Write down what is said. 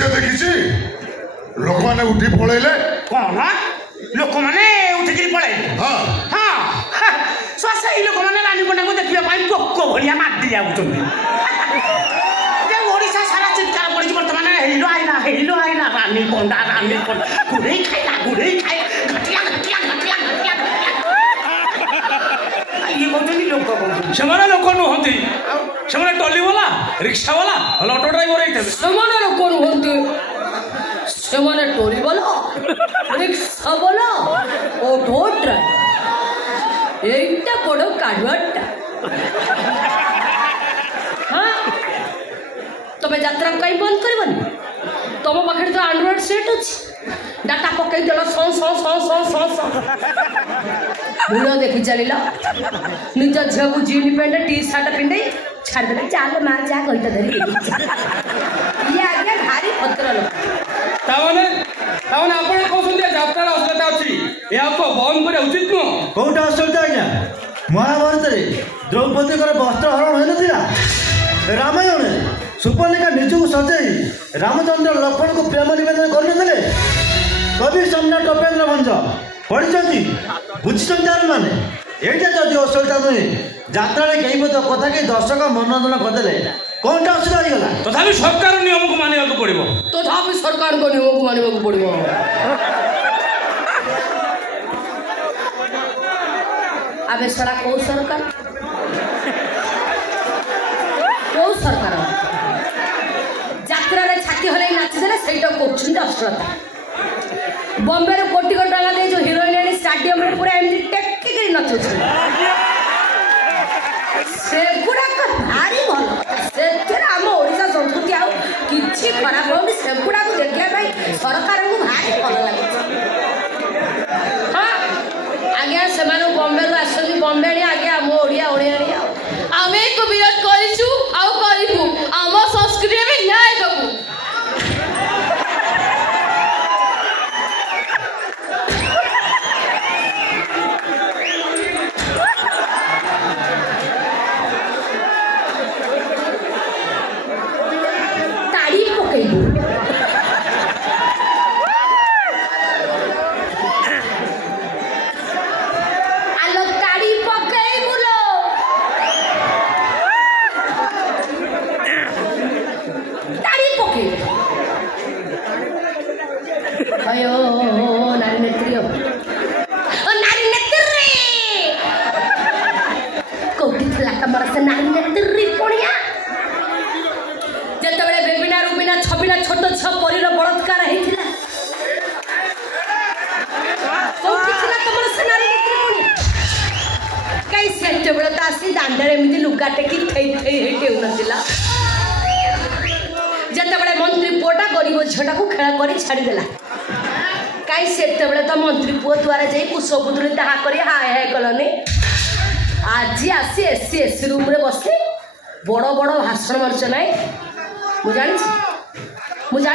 दृश्य देखी लोक मैंने उठी पलैले कौन लोक मैंने उठिक पलैले हाँ हाँ से लोक मैंने रानी पंडा को देखा पोक भाया माति जाऊँचा सारा चित्कार पड़ी बर्तमान हेलो आईना रानी पंडा गुड़े खाइला घटिया ये कहते लोक से लोक नुहति से टली वाला रिक्शा वाला ऑटो ड्राइवर से लोक नुहति से टोली वाला रिक्शा वाला ऑटो ड्राइवर एटा बड़ काढ़ुआटा हाँ तबे यात्रा कहीं बंद करबनी तुम पाखे तो एंड्रॉइड सेट अच्छी डाटा पकई देल भूल देखी चल निज झील को जीन पैंट टी सर्ट पिंधे छाड़दे चाल माँ जा कही धरी ये आगे भारी भद्र लोक यात्रा असुविधा अच्छी बंद कर उचित नुह कौटा असुविधा आज्ञा महाभारत द्रौपदी वस्त्र हरण हो ना रामायण सुपर्णिका निजक सजाई रामचंद्र लक्ष्मण को प्रेम निवेदन करते कवि सम्राट उपेन्द्र भंज पढ़ी बुझी मैंने ये जदि असुविधा नुहे यात्रा कई कथा कई दर्शक मनोरंजन करदे कौन असुविधा होगा तथापि सरकार नियम को मानवा पड़ो तथापि सरकार को नियम को मानवा पड़ो आबे सड़ा कौ सरकार यात्रा छाती हल नाचीदे से अश्लीलता बॉम्बे कोटी कोटी टका दे जो हिरोइन आनी स्टाडियम रे पूरा एमती टेक्की नचु सेगुड़ाक भारी भल से आम ओडिशा संस्कृति आउ किछि खराब होनी सेगुड़ा को देखिया भाई सरकार को भारी भल लगे हाँ आज्ञा से बॉम्बे रू आसती बॉम्बे आज्ञा आम ओडिया ओडिया आम तो विरोध करूँ आम संस्कृति में न्याय देवु ताड़ी पकईबू आलो ताड़ी पकईबू लो अयो नारी नेत्री कौटी थला तमर से नारी नेत्री पड़िया जतबेले बेबिना रुबिना छबिना छोट छ परीर बलात्कार हेतिला कौटी थला तमर से नारी नेत्री पड़िया कई सेतबेले त आसी दांडरे एमिति लुगा टेकी थई हेटे उनतिला जतबेले मंत्री पुअटा गरीब झीटा को खेला कर छाड़देला कहीं से तो मंत्री पुओ द्वारा जा कुशपुत्री दाहा कर हाय हाय कलनी आज आसी एसी एसी रूम रे बसी बड़ बड़ भाषण मार्च ना मुझे